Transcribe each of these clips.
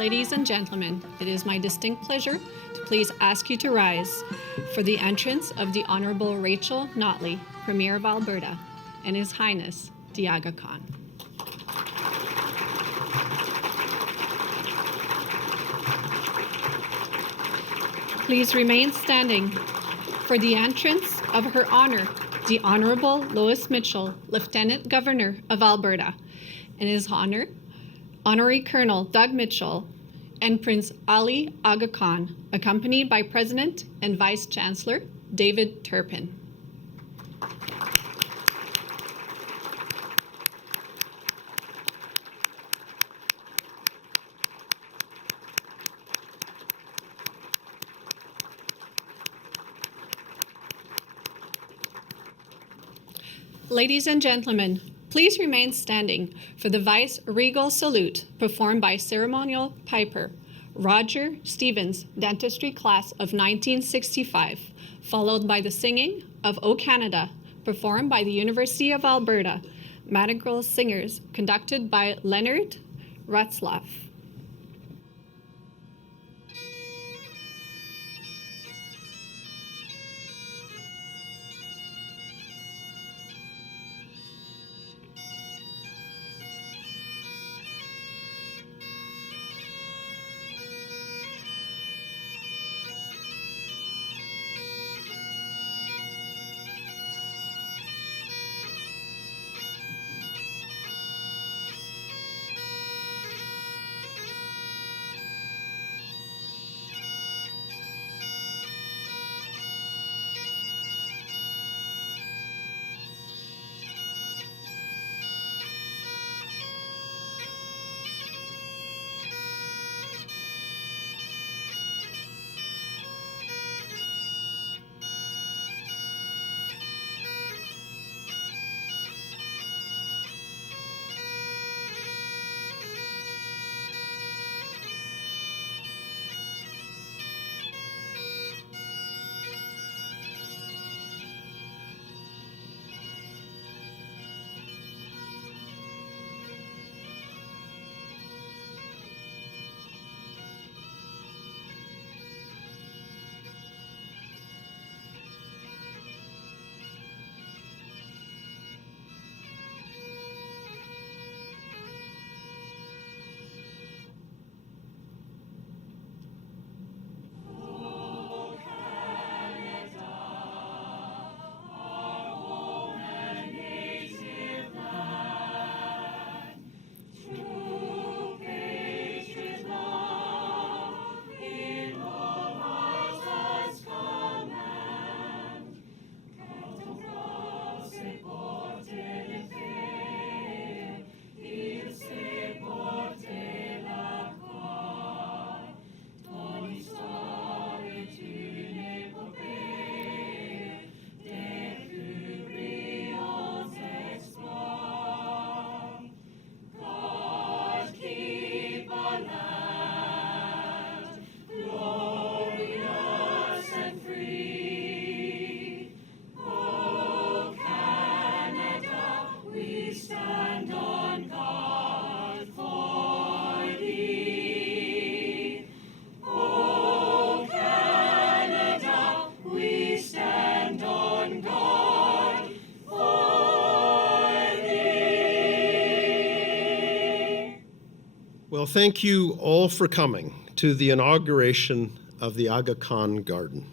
Ladies and gentlemen, it is my distinct pleasure to please ask you to rise for the entrance of the Honorable Rachel Notley, Premier of Alberta, and His Highness, the Agakhan. Please remain standing for the entrance of Her Honor, the Honorable Lois Mitchell, Lieutenant Governor of Alberta, and His Honor, Honorary Colonel Doug Mitchell, and Prince Ali Aga Khan, accompanied by President and Vice Chancellor David Turpin. Ladies and gentlemen, please remain standing for the vice-regal salute performed by ceremonial piper Roger Stevens, Dentistry Class of 1965, followed by the singing of O Canada, performed by the University of Alberta, Madrigal Singers, conducted by Leonard Ratzlaff. Well, thank you all for coming to the inauguration of the Aga Khan Garden.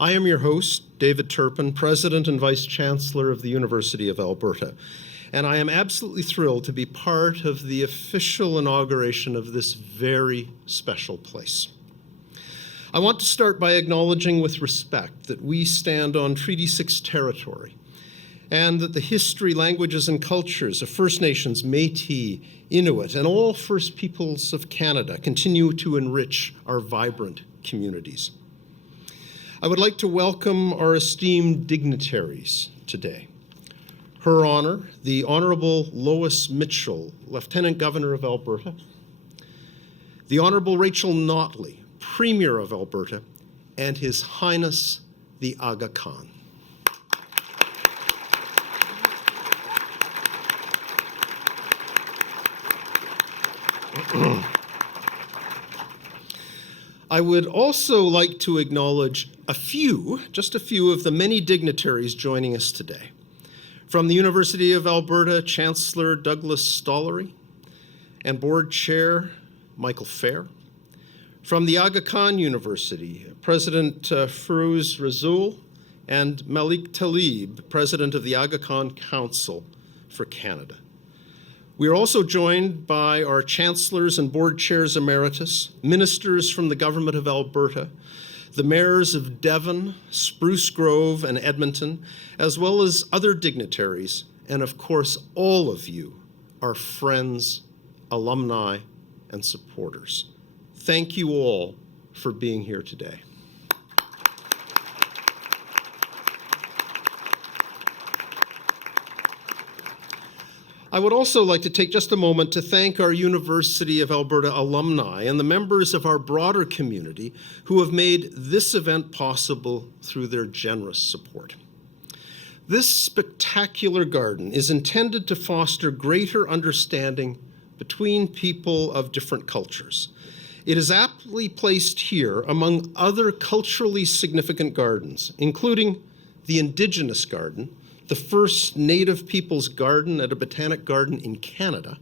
I am your host, David Turpin, President and Vice Chancellor of the University of Alberta, and I am absolutely thrilled to be part of the official inauguration of this very special place. I want to start by acknowledging with respect that we stand on Treaty 6 territory, and that the history, languages, and cultures of First Nations, Métis, Inuit, and all First Peoples of Canada continue to enrich our vibrant communities. I would like to welcome our esteemed dignitaries today. Her Honor, the Honorable Lois Mitchell, Lieutenant Governor of Alberta, the Honorable Rachel Notley, Premier of Alberta, and His Highness, the Aga Khan. I would also like to acknowledge just a few of the many dignitaries joining us today. From the University of Alberta, Chancellor Douglas Stollery and Board Chair Michael Fair. From the Aga Khan University, President Firouz Rasool and Malik Talib, President of the Aga Khan Council for Canada. We are also joined by our chancellors and board chairs emeritus, ministers from the Government of Alberta, the mayors of Devon, Spruce Grove, and Edmonton, as well as other dignitaries, and of course, all of you, our friends, alumni, and supporters. Thank you all for being here today. I would also like to take just a moment to thank our University of Alberta alumni and the members of our broader community who have made this event possible through their generous support. This spectacular garden is intended to foster greater understanding between people of different cultures. It is aptly placed here among other culturally significant gardens, including the Indigenous Garden, the first Native Peoples Garden at a botanic garden in Canada,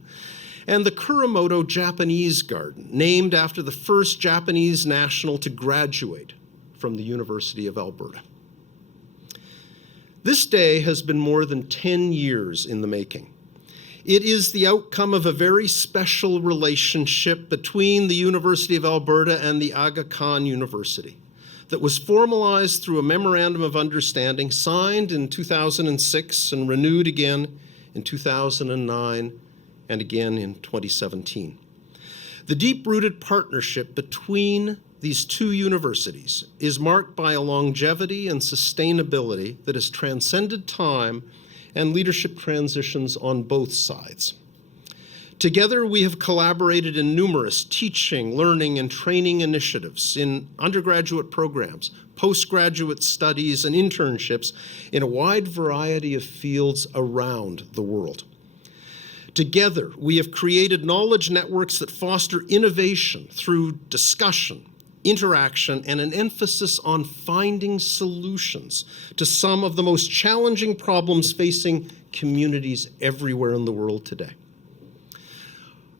and the Kuramoto Japanese Garden, named after the first Japanese national to graduate from the University of Alberta. This day has been more than 10 years in the making. It is the outcome of a very special relationship between the University of Alberta and the Aga Khan University that was formalized through a memorandum of understanding signed in 2006 and renewed again in 2009 and again in 2017. The deep-rooted partnership between these two universities is marked by a longevity and sustainability that has transcended time and leadership transitions on both sides. Together, we have collaborated in numerous teaching, learning, and training initiatives in undergraduate programs, postgraduate studies, and internships in a wide variety of fields around the world. Together, we have created knowledge networks that foster innovation through discussion, interaction, and an emphasis on finding solutions to some of the most challenging problems facing communities everywhere in the world today.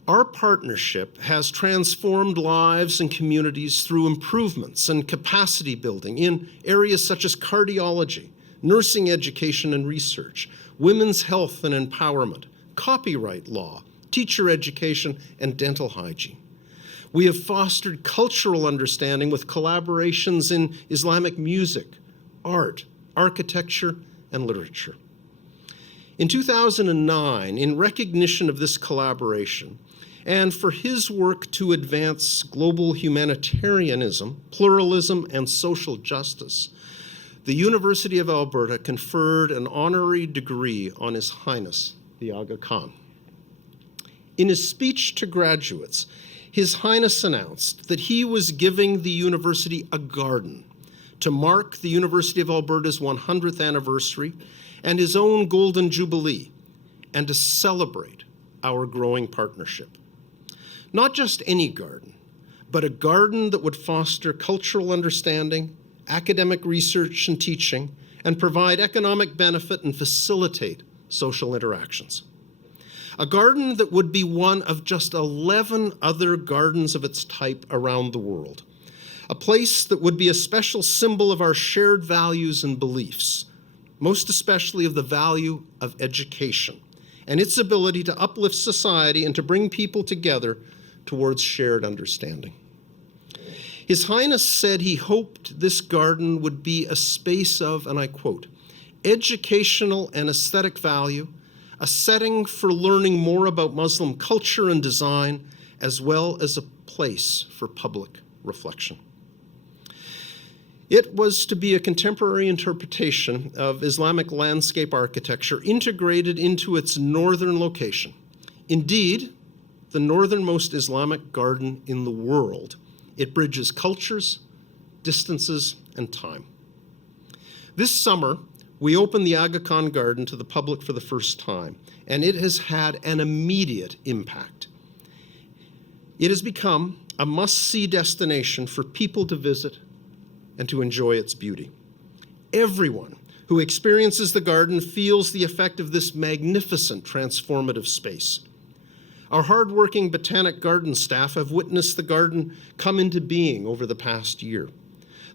Our partnership has transformed lives and communities through improvements and capacity building in areas such as cardiology, nursing education and research, women's health and empowerment, copyright law, teacher education, and dental hygiene. We have fostered cultural understanding with collaborations in Islamic music, art, architecture, and literature. In 2009, in recognition of this collaboration, and for his work to advance global humanitarianism, pluralism, and social justice, the University of Alberta conferred an honorary degree on His Highness, the Aga Khan. In his speech to graduates, His Highness announced that he was giving the university a garden to mark the University of Alberta's 100th anniversary and his own Golden Jubilee, and to celebrate our growing partnership. Not just any garden, but a garden that would foster cultural understanding, academic research and teaching, and provide economic benefit and facilitate social interactions. A garden that would be one of just 11 other gardens of its type around the world. A place that would be a special symbol of our shared values and beliefs, most especially of the value of education and its ability to uplift society and to bring people together towards shared understanding. His Highness said he hoped this garden would be a space of, and I quote, educational and aesthetic value, a setting for learning more about Muslim culture and design, as well as a place for public reflection. It was to be a contemporary interpretation of Islamic landscape architecture integrated into its northern location. Indeed, the northernmost Islamic garden in the world. It bridges cultures, distances, and time. This summer, we opened the Aga Khan Garden to the public for the first time, and it has had an immediate impact. It has become a must-see destination for people to visit and to enjoy its beauty. Everyone who experiences the garden feels the effect of this magnificent transformative space. Our hardworking Botanic Garden staff have witnessed the garden come into being over the past year.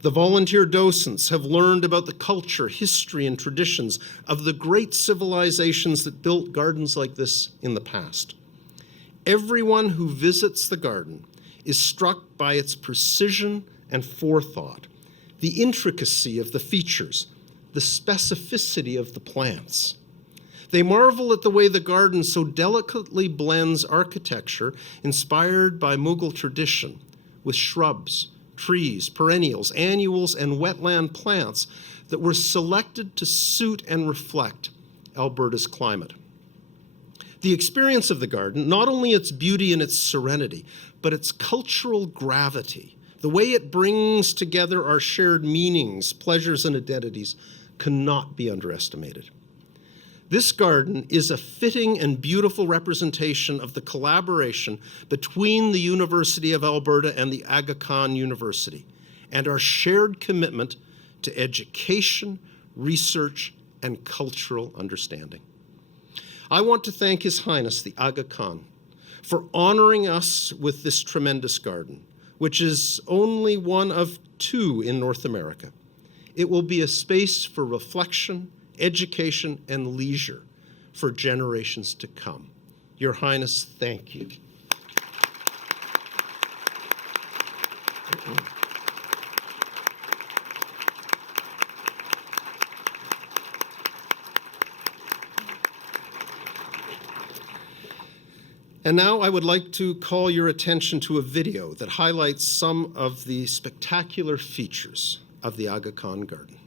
The volunteer docents have learned about the culture, history, and traditions of the great civilizations that built gardens like this in the past. Everyone who visits the garden is struck by its precision and forethought, the intricacy of the features, the specificity of the plants. They marvel at the way the garden so delicately blends architecture inspired by Mughal tradition with shrubs, trees, perennials, annuals, and wetland plants that were selected to suit and reflect Alberta's climate. The experience of the garden, not only its beauty and its serenity, but its cultural gravity, the way it brings together our shared meanings, pleasures, and identities, cannot be underestimated. This garden is a fitting and beautiful representation of the collaboration between the University of Alberta and the Agakhan University, and our shared commitment to education, research, and cultural understanding. I want to thank His Highness, the Aga Khan, for honoring us with this tremendous garden, which is only one of 2 in North America. It will be a space for reflection, education, and leisure for generations to come. Your Highness, thank you. And now I would like to call your attention to a video that highlights some of the spectacular features of the Aga Khan Garden.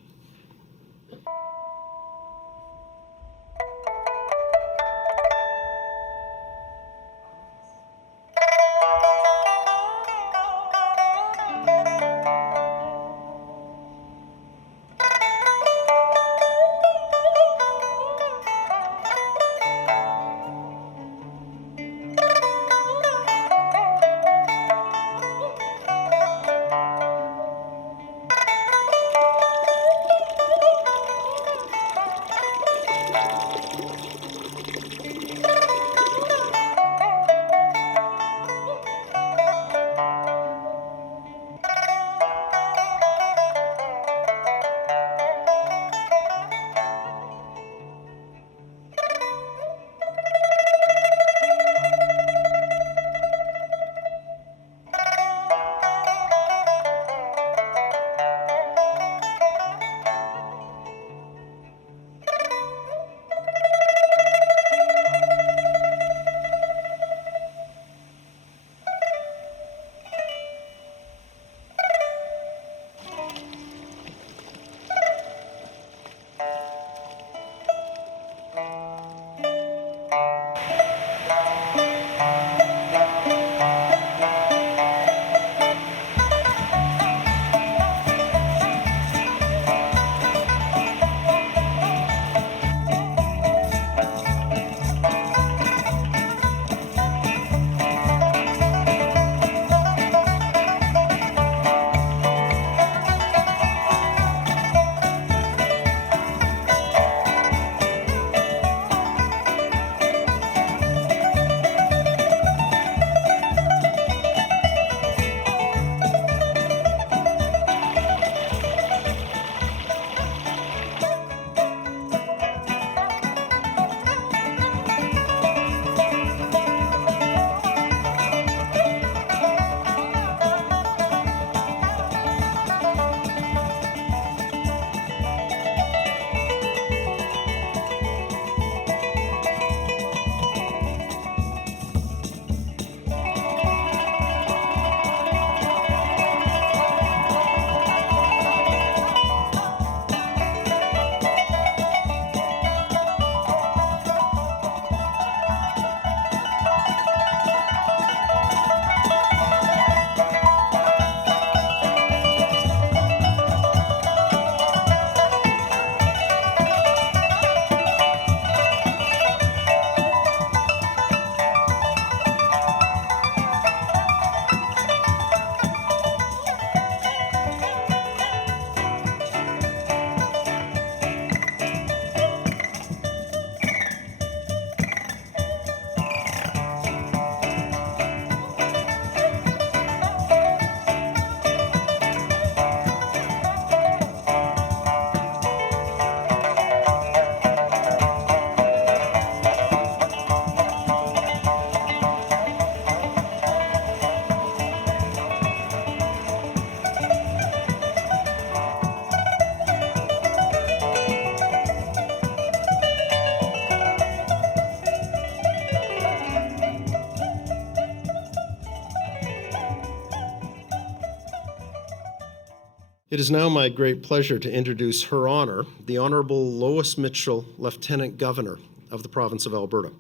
It is now my great pleasure to introduce Her Honor, the Honorable Lois Mitchell, Lieutenant Governor of the Province of Alberta.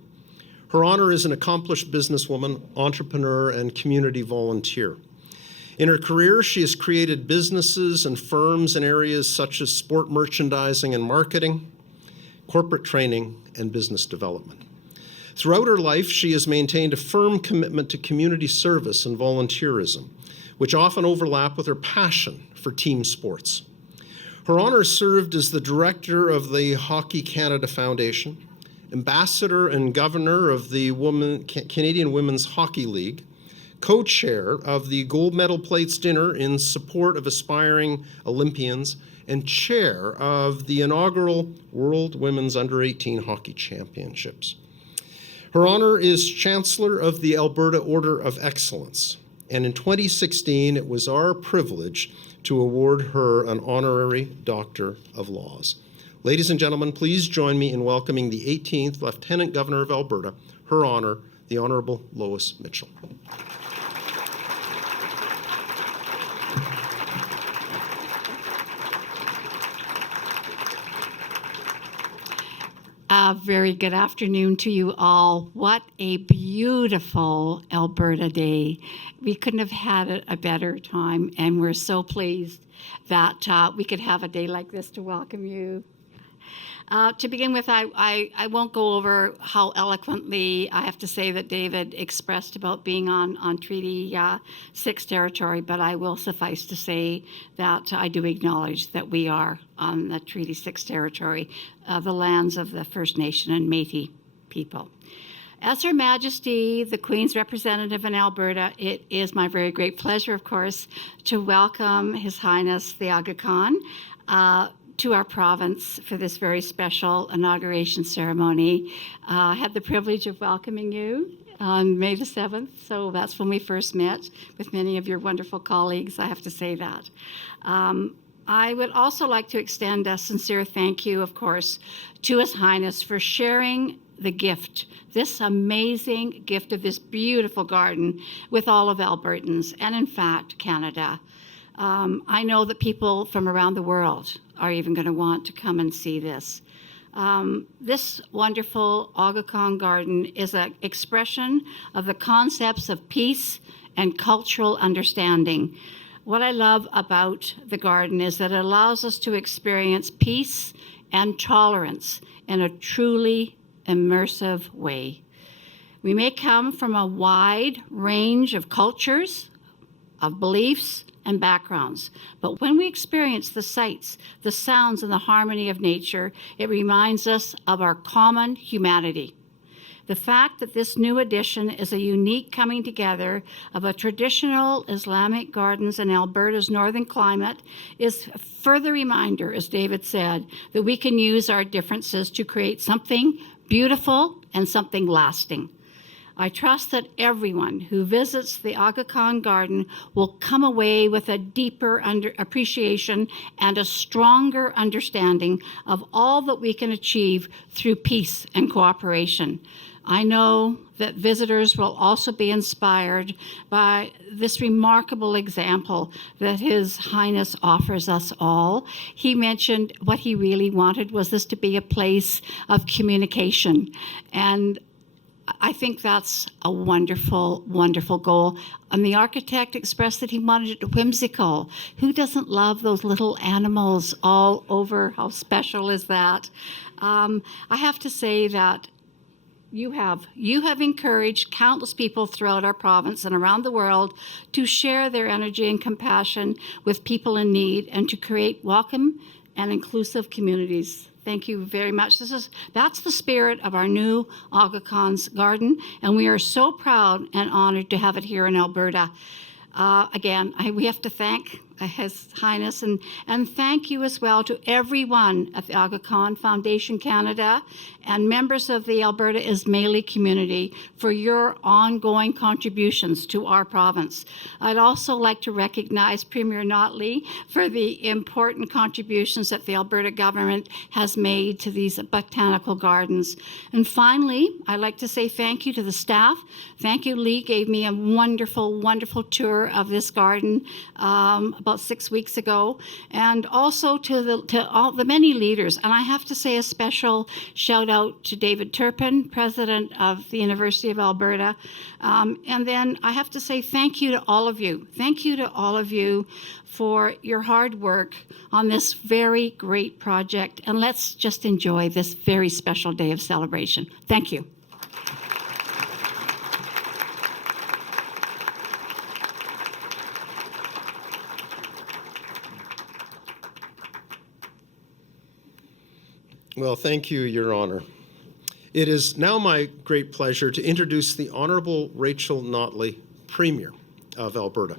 Her Honor is an accomplished businesswoman, entrepreneur, and community volunteer. In her career, she has created businesses and firms in areas such as sport merchandising and marketing, corporate training, and business development. Throughout her life, she has maintained a firm commitment to community service and volunteerism, which often overlap with her passion for team sports. Her Honor served as the director of the Hockey Canada Foundation, ambassador and governor of the Canadian Women's Hockey League, co-chair of the Gold Medal Plates Dinner in support of aspiring Olympians, and chair of the inaugural World Women's Under-18 Hockey Championships. Her Honor is Chancellor of the Alberta Order of Excellence, and in 2016, it was our privilege to award her an honorary Doctor of Laws. Ladies and gentlemen, please join me in welcoming the 18th Lieutenant Governor of Alberta, Her Honor, the Honorable Lois Mitchell. Very good afternoon to you all. What a beautiful Alberta day. We couldn't have had a better time, and we're so pleased that we could have a day like this to welcome you. To begin with, I won't go over how eloquently I have to say that David expressed about being on Treaty 6 territory, but I will suffice to say that I do acknowledge that we are on the Treaty 6 territory, the lands of the First Nation and Métis people. As Her Majesty, the Queen's representative in Alberta, it is my very great pleasure, of course, to welcome His Highness the Agakhan to our province for this very special inauguration ceremony. I had the privilege of welcoming you on May the 7th, so that's when we first met with many of your wonderful colleagues, I have to say that. I would also like to extend a sincere thank you, of course, to His Highness for sharing the gift, this amazing gift of this beautiful garden with all of Albertans and, in fact, Canada. I know that people from around the world are even going to want to come and see this. This wonderful agakhan garden is an expression of the concepts of peace and cultural understanding. What I love about the garden is that it allows us to experience peace and tolerance in a truly immersive way. We may come from a wide range of cultures, of beliefs, and backgrounds. But when we experience the sights, the sounds, and the harmony of nature, it reminds us of our common humanity. The fact that this new addition is a unique coming together of a traditional Islamic gardens in Alberta's northern climate is a further reminder, as David said, that we can use our differences to create something beautiful and something lasting. I trust that everyone who visits the Agakhan Garden will come away with a deeper appreciation and a stronger understanding of all that we can achieve through peace and cooperation. I know that visitors will also be inspired by this remarkable example that His Highness offers us all. He mentioned what he really wanted was this to be a place of communication, and I think that's a wonderful, wonderful goal. And the architect expressed that he wanted it whimsical. Who doesn't love those little animals all over? How special is that? I have to say that you have encouraged countless people throughout our province and around the world to share their energy and compassion with people in need and to create welcome and inclusive communities. Thank you very much. That's the spirit of our new Agakhan's Garden, and we are so proud and honored to have it here in Alberta. Again, we have to thank His Highness and thank you as well to everyone at the Agakhan Foundation Canada and members of the Alberta Ismaili community for your ongoing contributions to our province. I'd also like to recognize Premier Notley for the important contributions that the Alberta government has made to these botanical gardens. And finally, I'd like to say thank you to the staff. Thank you, Lee gave me a wonderful, wonderful tour of this garden, about 6 weeks ago, and also to all the many leaders. And I have to say a special shout out to David Turpin, president of the University of Alberta. And then I have to say thank you to all of you. Thank you to all of you for your hard work on this very great project. And let's just enjoy this very special day of celebration. Thank you. Well, thank you, Your Honor. It is now my great pleasure to introduce the Honorable Rachel Notley, Premier of Alberta.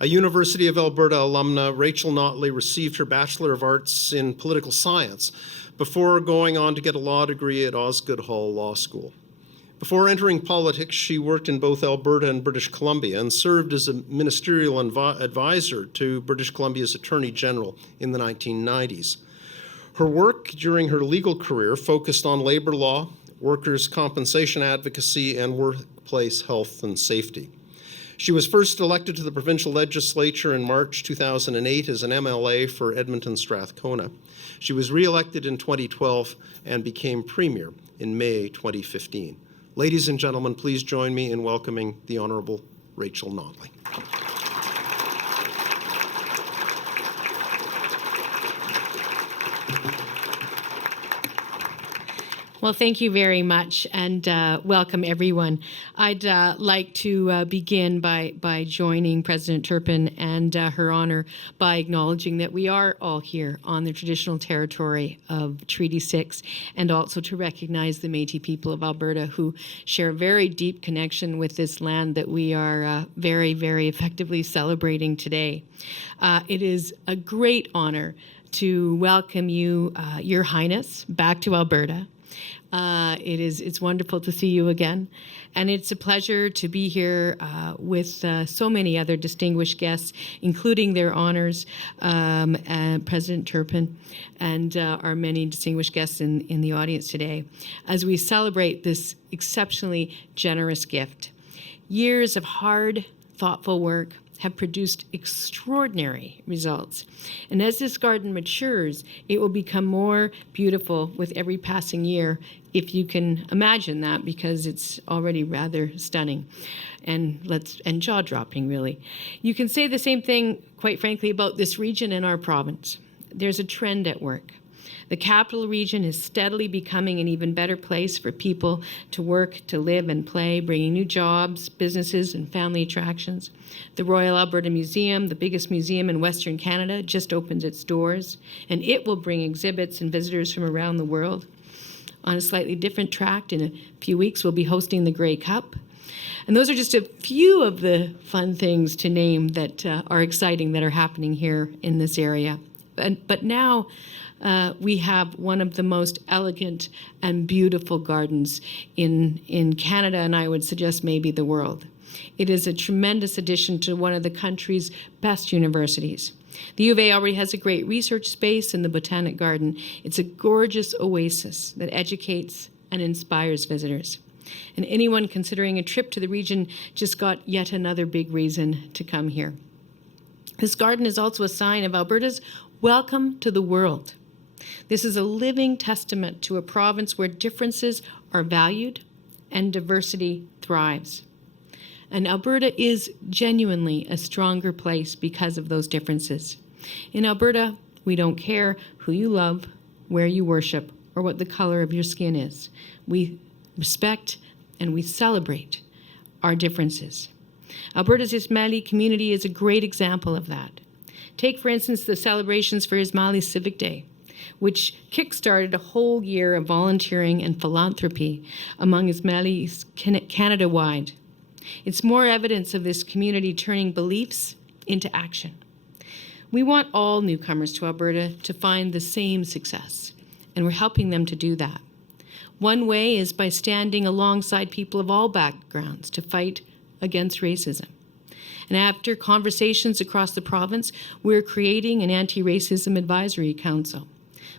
A University of Alberta alumna, Rachel Notley received her Bachelor of Arts in Political Science before going on to get a law degree at Osgoode Hall Law School. Before entering politics, she worked in both Alberta and British Columbia and served as a ministerial advisor to British Columbia's Attorney General in the 1990s. Her work during her legal career focused on labor law, workers' compensation advocacy, and workplace health and safety. She was first elected to the provincial legislature in March 2008 as an MLA for Edmonton Strathcona. She was re-elected in 2012 and became Premier in May 2015. Ladies and gentlemen, please join me in welcoming the Honourable Rachel Notley. Well, thank you very much, and welcome everyone. I'd like to begin by joining President Turpin and Her Honor by acknowledging that we are all here on the traditional territory of Treaty 6, and also to recognize the Métis people of Alberta who share a very deep connection with this land that we are very, very effectively celebrating today. It is a great honor to welcome you, Your Highness, back to Alberta. It's wonderful to see you again, and it's a pleasure to be here with so many other distinguished guests, including their honors, President Turpin, and our many distinguished guests in the audience today, as we celebrate this exceptionally generous gift. Years of hard, thoughtful work have produced extraordinary results. And as this garden matures, it will become more beautiful with every passing year, if you can imagine that, because it's already rather stunning and jaw-dropping, really. You can say the same thing, quite frankly, about this region and our province. There's a trend at work. The capital region is steadily becoming an even better place for people to work, to live and play, bringing new jobs, businesses, and family attractions. The Royal Alberta Museum, the biggest museum in Western Canada, just opened its doors, and it will bring exhibits and visitors from around the world. On a slightly different track, in a few weeks, we'll be hosting the Grey Cup. And those are just a few of the fun things to name that are exciting that are happening here in this area. But now, we have one of the most elegant and beautiful gardens in Canada, and I would suggest maybe the world. It is a tremendous addition to one of the country's best universities. The U of A already has a great research space in the Botanic Garden. It's a gorgeous oasis that educates and inspires visitors. And anyone considering a trip to the region just got yet another big reason to come here. This garden is also a sign of Alberta's welcome to the world. This is a living testament to a province where differences are valued and diversity thrives. And Alberta is genuinely a stronger place because of those differences. In Alberta, we don't care who you love, where you worship, or what the color of your skin is. We respect and we celebrate our differences. Alberta's Ismaili community is a great example of that. Take, for instance, the celebrations for Ismaili Civic Day, which kick-started a whole year of volunteering and philanthropy among Ismailis Canada-wide. It's more evidence of this community turning beliefs into action. We want all newcomers to Alberta to find the same success, and we're helping them to do that. One way is by standing alongside people of all backgrounds to fight against racism. And after conversations across the province, we're creating an anti-racism advisory council.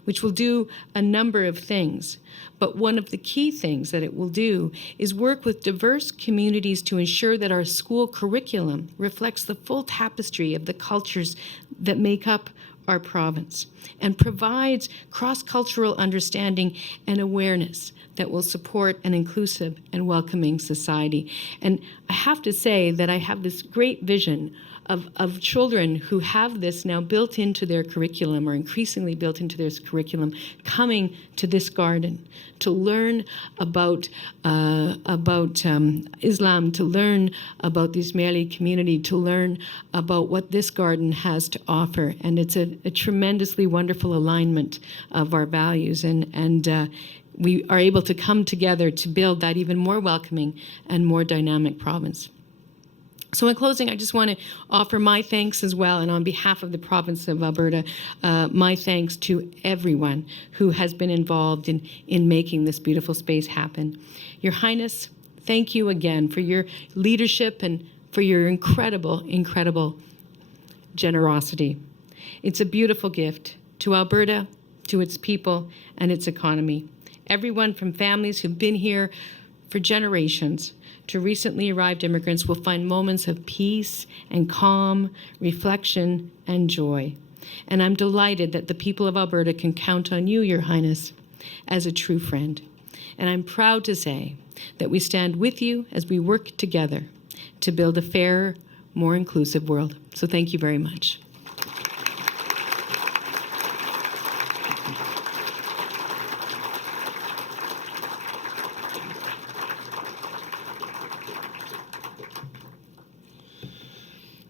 which will do a number of things. But one of the key things that it will do is work with diverse communities to ensure that our school curriculum reflects the full tapestry of the cultures that make up our province and provides cross-cultural understanding and awareness that will support an inclusive and welcoming society. And I have to say that I have this great vision of children who have this now built into their curriculum, or increasingly built into their curriculum, coming to this garden to learn about Islam, to learn about the Ismaili community, to learn about what this garden has to offer. And it's a tremendously wonderful alignment of our values, and we are able to come together to build that even more welcoming and more dynamic province. So in closing, I just want to offer my thanks as well, and on behalf of the province of Alberta, my thanks to everyone who has been involved in making this beautiful space happen. Your Highness, thank you again for your leadership and for your incredible, incredible generosity. It's a beautiful gift to Alberta, to its people, and its economy. Everyone from families who've been here for generations to recently arrived immigrants will find moments of peace and calm, reflection and joy. And I'm delighted that the people of Alberta can count on you, Your Highness, as a true friend. And I'm proud to say that we stand with you as we work together to build a fairer, more inclusive world. So thank you very much.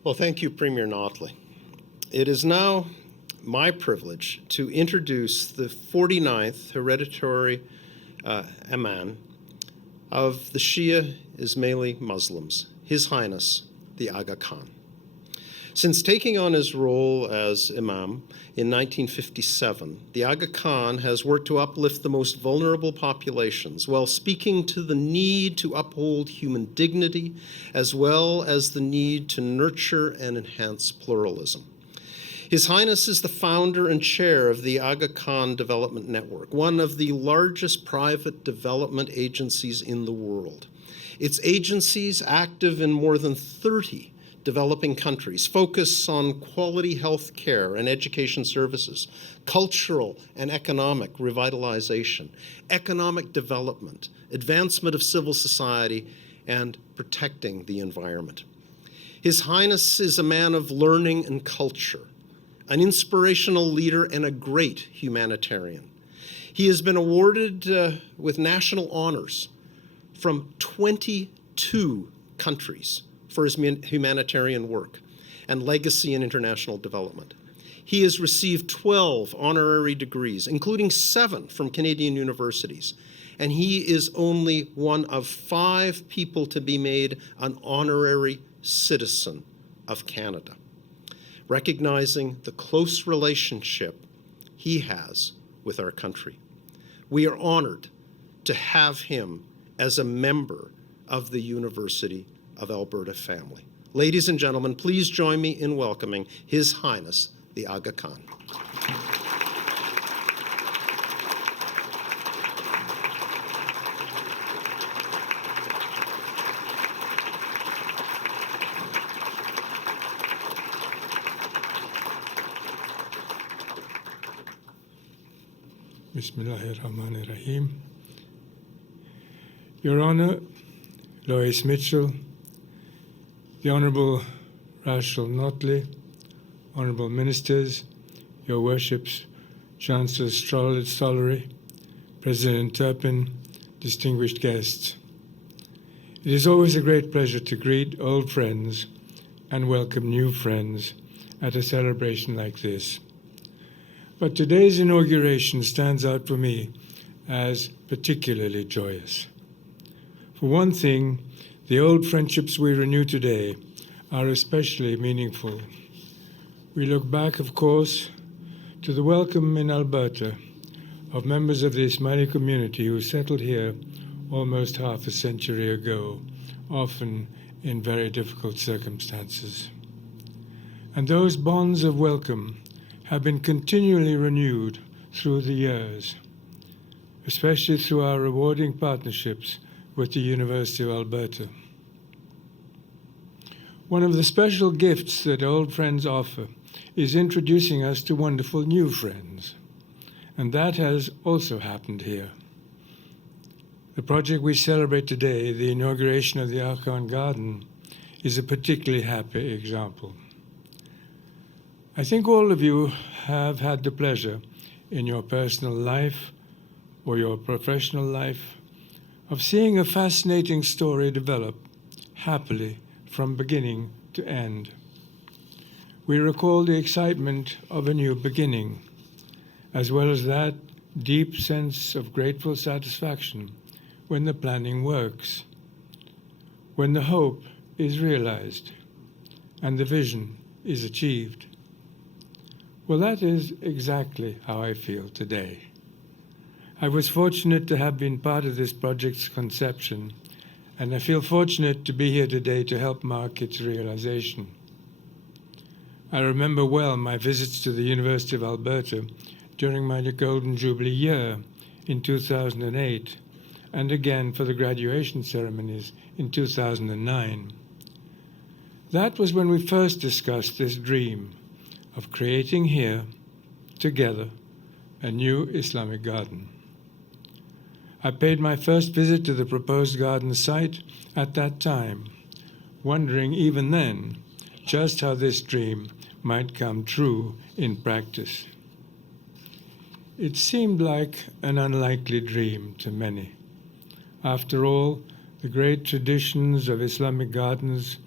Well, thank you, Premier Notley. It is now my privilege to introduce the 49th hereditary Imam of the Shia Ismaili Muslims, His Highness, the Agakhan. Since taking on his role as Imam in 1957, the Agakhan has worked to uplift the most vulnerable populations while speaking to the need to uphold human dignity as well as the need to nurture and enhance pluralism. His Highness is the founder and chair of the Agakhan Development Network, one of the largest private development agencies in the world. Its agencies, active in more than 30 developing countries, focus on quality health care and education services, cultural and economic revitalization, economic development, advancement of civil society, and protecting the environment. His Highness is a man of learning and culture, an inspirational leader and a great humanitarian. He has been awarded with national honors from 22 countries for his humanitarian work and legacy in international development. He has received 12 honorary degrees, including 7 from Canadian universities, and he is only one of 5 people to be made an honorary citizen of Canada, recognizing the close relationship he has with our country. We are honored to have him as a member of the University of Alberta family. Ladies and gentlemen, please join me in welcoming His Highness, the Aga Khan. Bismillahirrahmanirrahim. Your Honor, Lois Mitchell, the Honourable Rachel Notley, Honourable Ministers, Your Worships, Chancellor Stollery, President Turpin, distinguished guests. It is always a great pleasure to greet old friends and welcome new friends at a celebration like this. But today's inauguration stands out for me as particularly joyous. For one thing, the old friendships we renew today are especially meaningful. We look back, of course, to the welcome in Alberta of members of the Ismaili community who settled here almost half a century ago, often in very difficult circumstances. And those bonds of welcome have been continually renewed through the years, especially through our rewarding partnerships with the University of Alberta. One of the special gifts that old friends offer is introducing us to wonderful new friends, and that has also happened here. The project we celebrate today, the inauguration of the Agakhan Garden, is a particularly happy example. I think all of you have had the pleasure in your personal life or your professional life of seeing a fascinating story develop happily from beginning to end. We recall the excitement of a new beginning, as well as that deep sense of grateful satisfaction when the planning works, when the hope is realized and the vision is achieved. Well, that is exactly how I feel today. I was fortunate to have been part of this project's conception, and I feel fortunate to be here today to help mark its realization. I remember well my visits to the University of Alberta during my Golden Jubilee year in 2008, and again for the graduation ceremonies in 2009. That was when we first discussed this dream of creating here, together, a new Islamic garden. I paid my first visit to the proposed garden site at that time, wondering even then just how this dream might come true in practice. It seemed like an unlikely dream to many. After all, the great traditions of Islamic gardens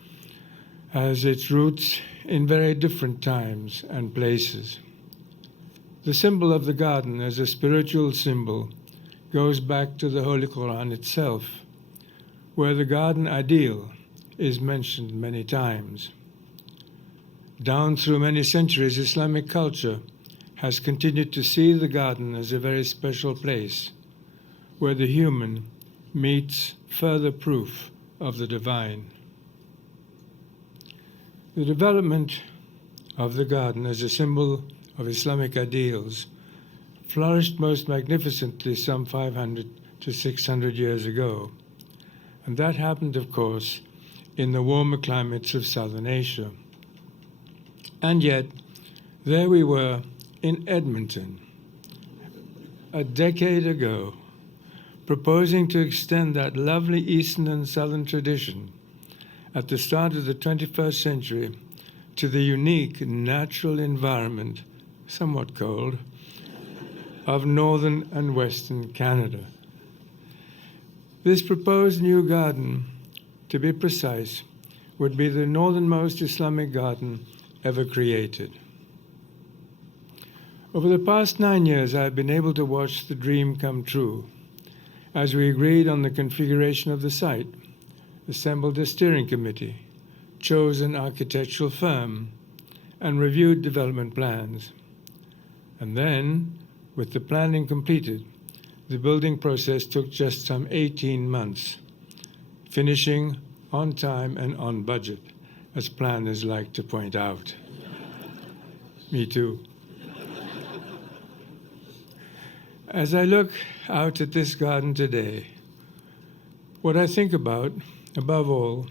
has its roots in very different times and places. The symbol of the garden as a spiritual symbol goes back to the Holy Quran itself, where the garden ideal is mentioned many times. Down through many centuries, Islamic culture has continued to see the garden as a very special place where the human meets further proof of the divine. The development of the garden as a symbol of Islamic ideals flourished most magnificently some 500 to 600 years ago. And that happened, of course, in the warmer climates of Southern Asia. And yet, there we were in Edmonton, a decade ago, proposing to extend that lovely Eastern and Southern tradition at the start of the 21st century to the unique natural environment, somewhat cold, of northern and western Canada. This proposed new garden, to be precise, would be the northernmost Islamic garden ever created. Over the past 9 years, I have been able to watch the dream come true as we agreed on the configuration of the site, assembled a steering committee, chose an architectural firm, and reviewed development plans. And then, with the planning completed, the building process took just some 18 months, finishing on time and on budget, as planners like to point out. Me too. As I look out at this garden today, what I think about, above all,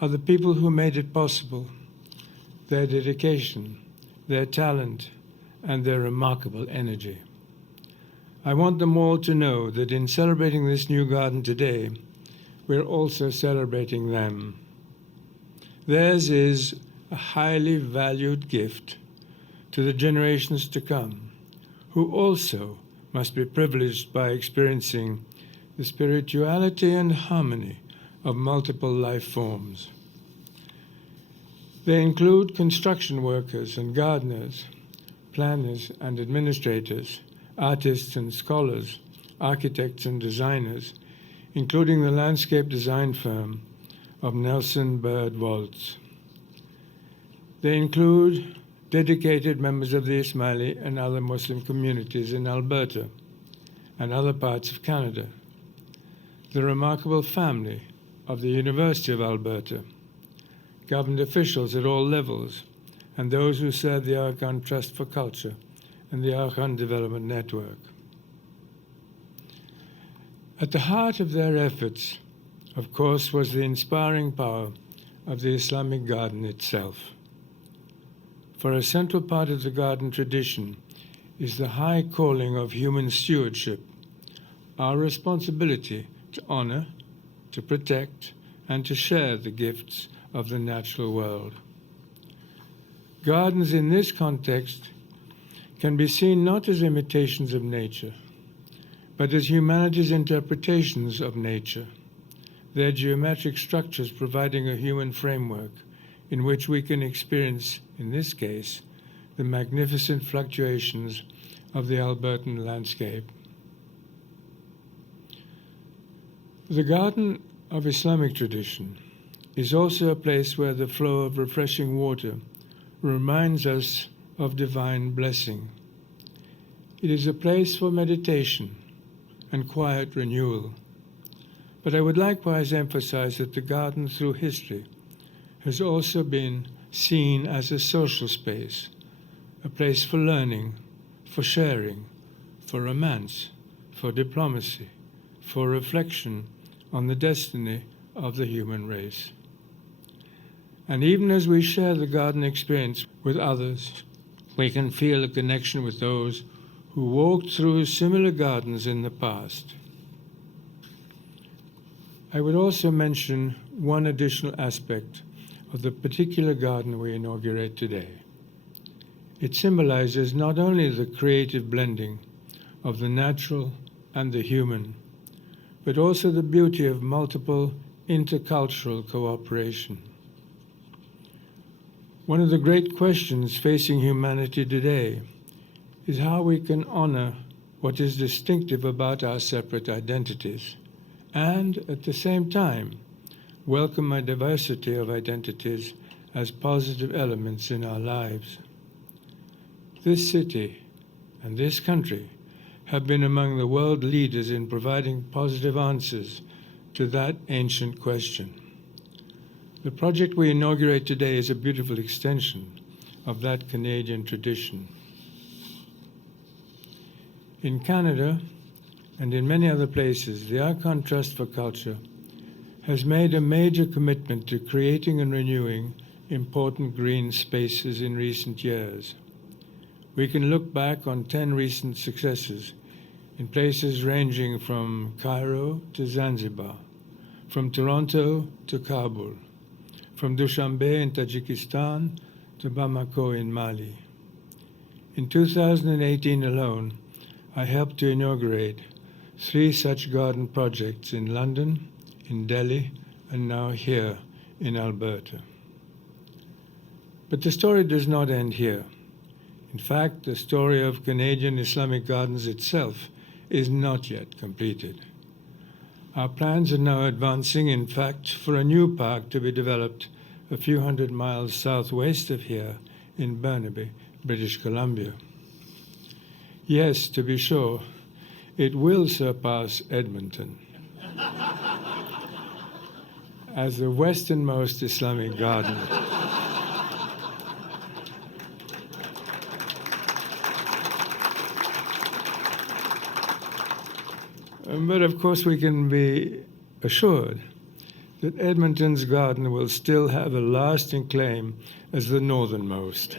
are the people who made it possible, their dedication, their talent, and their remarkable energy. I want them all to know that in celebrating this new garden today, we're also celebrating them. Theirs is a highly valued gift to the generations to come, who also must be privileged by experiencing the spirituality and harmony of multiple life forms. They include construction workers and gardeners, planners and administrators, artists and scholars, architects and designers, including the landscape design firm of Nelson Bird Waltz. They include dedicated members of the Ismaili and other Muslim communities in Alberta and other parts of Canada, the remarkable family of the University of Alberta, government officials at all levels, and those who serve the Agakhan Trust for Culture and the Agakhan Development Network. At the heart of their efforts, of course, was the inspiring power of the Islamic garden itself. For a central part of the garden tradition is the high calling of human stewardship, our responsibility to honor, to protect, and to share the gifts of the natural world. Gardens in this context can be seen not as imitations of nature, but as humanity's interpretations of nature, their geometric structures providing a human framework in which we can experience, in this case, the magnificent fluctuations of the Albertan landscape. The Garden of Islamic tradition is also a place where the flow of refreshing water reminds us of divine blessing. It is a place for meditation and quiet renewal. But I would likewise emphasize that the garden through history has also been seen as a social space, a place for learning, for sharing, for romance, for diplomacy, for reflection on the destiny of the human race. And even as we share the garden experience with others, we can feel a connection with those who walked through similar gardens in the past. I would also mention one additional aspect of the particular garden we inaugurate today. It symbolizes not only the creative blending of the natural and the human, but also the beauty of multiple intercultural cooperation. One of the great questions facing humanity today is how we can honor what is distinctive about our separate identities, and at the same time, welcome a diversity of identities as positive elements in our lives. This city and this country have been among the world leaders in providing positive answers to that ancient question. The project we inaugurate today is a beautiful extension of that Canadian tradition. In Canada and in many other places, the Agakhan Trust for Culture has made a major commitment to creating and renewing important green spaces in recent years. We can look back on 10 recent successes in places ranging from Cairo to Zanzibar, from Toronto to Kabul, from Dushanbe in Tajikistan to Bamako in Mali. In 2018 alone, I helped to inaugurate 3 such garden projects in London, in Delhi, and now here in Alberta. But the story does not end here. In fact, the story of Canadian Islamic Gardens itself is not yet completed. Our plans are now advancing, in fact, for a new park to be developed a few hundred miles southwest of here in Burnaby, British Columbia. Yes, to be sure, it will surpass Edmonton as the westernmost Islamic garden. But of course, we can be assured that Edmonton's garden will still have a lasting claim as the northernmost.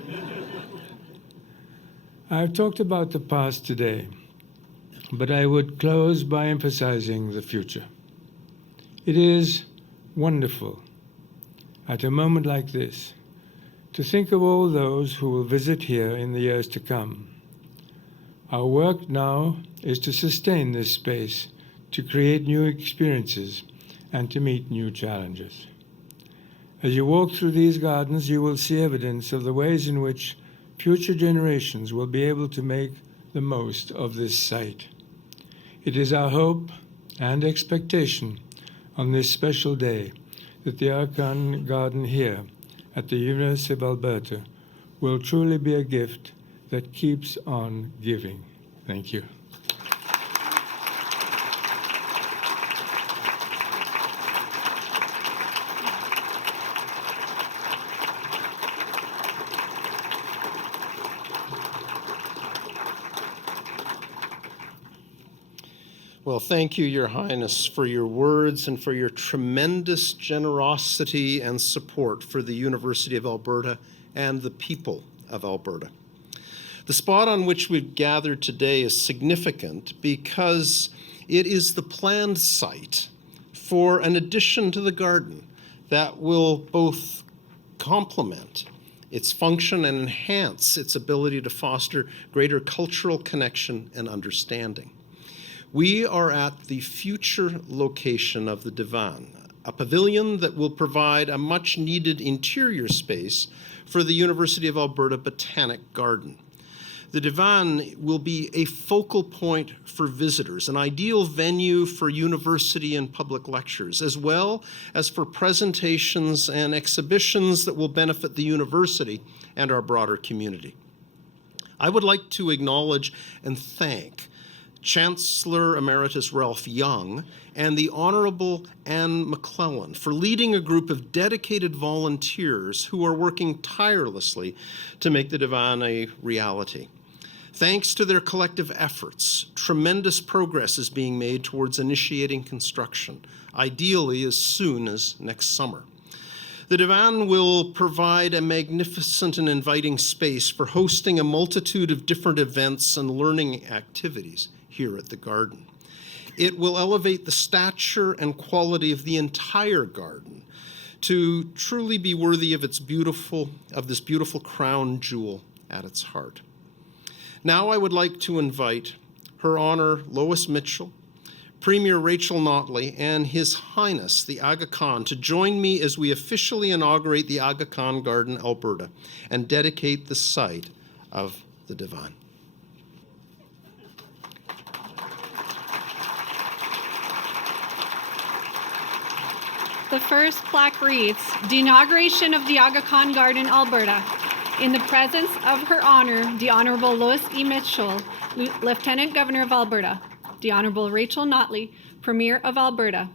I've talked about the past today, but I would close by emphasizing the future. It is wonderful, at a moment like this, to think of all those who will visit here in the years to come. Our work now is to sustain this space, to create new experiences, and to meet new challenges. As you walk through these gardens, you will see evidence of the ways in which future generations will be able to make the most of this site. It is our hope and expectation on this special day that the Agakhan Garden here at the University of Alberta will truly be a gift that keeps on giving. Thank you. Well, thank you, Your Highness, for your words and for your tremendous generosity and support for the University of Alberta and the people of Alberta. The spot on which we've gathered today is significant because it is the planned site for an addition to the garden that will both complement its function and enhance its ability to foster greater cultural connection and understanding. We are at the future location of the Divan, a pavilion that will provide a much-needed interior space for the University of Alberta Botanic Garden. The Divan will be a focal point for visitors, an ideal venue for university and public lectures, as well as for presentations and exhibitions that will benefit the university and our broader community. I would like to acknowledge and thank Chancellor Emeritus Ralph Young and the Honorable Anne McClellan for leading a group of dedicated volunteers who are working tirelessly to make the Divan a reality. Thanks to their collective efforts, tremendous progress is being made towards initiating construction, ideally as soon as next summer. The Divan will provide a magnificent and inviting space for hosting a multitude of different events and learning activities here at the garden. It will elevate the stature and quality of the entire garden to truly be worthy of this beautiful crown jewel at its heart. Now I would like to invite Her Honor Lois Mitchell, Premier Rachel Notley, and His Highness the Agakhan to join me as we officially inaugurate the Agakhan Garden, Alberta, and dedicate the site of the Divan. The first plaque reads, "The Inauguration of the Agakhan Garden, Alberta. In the presence of Her Honor, the Honorable Lois E. Mitchell, Lieutenant Governor of Alberta, the Honorable Rachel Notley, Premier of Alberta,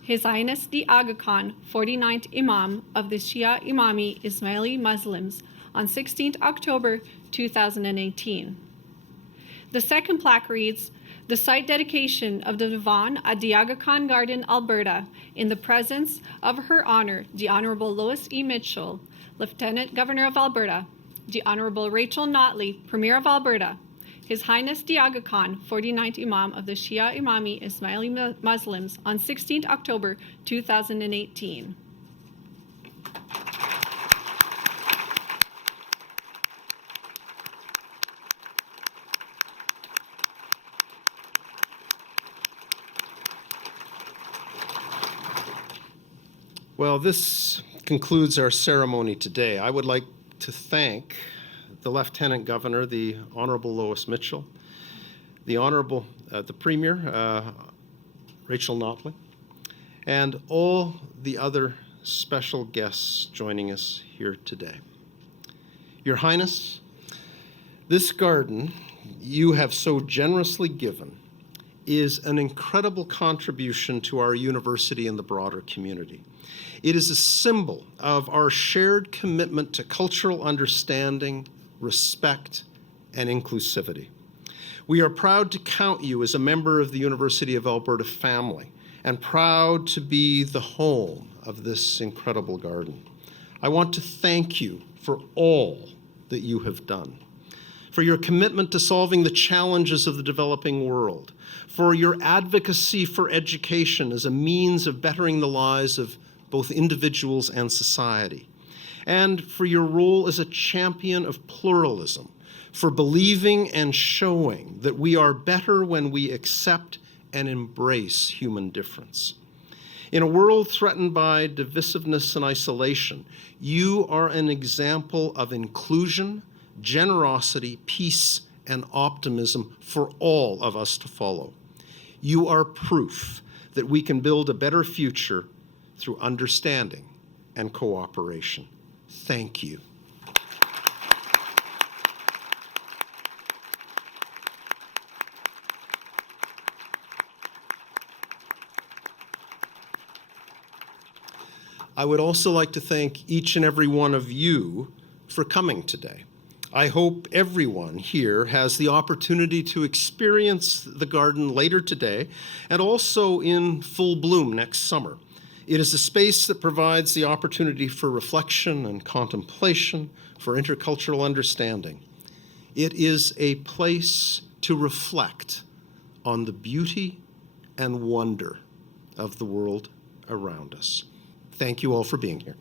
His Highness the Agakhan, 49th Imam of the Shia Imami Ismaili Muslims, on 16th October 2018. The second plaque reads, "The site dedication of the Divan at the Agakhan Garden, Alberta, in the presence of Her Honor, the Honorable Lois E. Mitchell, Lieutenant Governor of Alberta, the Honorable Rachel Notley, Premier of Alberta, His Highness the Agakhan, 49th Imam of the Shia Imami Ismaili Muslims, on 16th October 2018. Well, this concludes our ceremony today. I would like to thank the Lieutenant Governor, the Honorable Lois Mitchell, the Premier, Rachel Notley, and all the other special guests joining us here today. Your Highness, this garden you have so generously given is an incredible contribution to our university and the broader community. It is a symbol of our shared commitment to cultural understanding, respect, and inclusivity. We are proud to count you as a member of the University of Alberta family and proud to be the home of this incredible garden. I want to thank you for all that you have done, for your commitment to solving the challenges of the developing world, for your advocacy for education as a means of bettering the lives of both individuals and society, and for your role as a champion of pluralism, for believing and showing that we are better when we accept and embrace human difference. In a world threatened by divisiveness and isolation, you are an example of inclusion, generosity, peace, and optimism for all of us to follow. You are proof that we can build a better future through understanding and cooperation. Thank you. I would also like to thank each and every one of you for coming today. I hope everyone here has the opportunity to experience the garden later today and also in full bloom next summer. It is a space that provides the opportunity for reflection and contemplation, for intercultural understanding. It is a place to reflect on the beauty and wonder of the world around us. Thank you all for being here.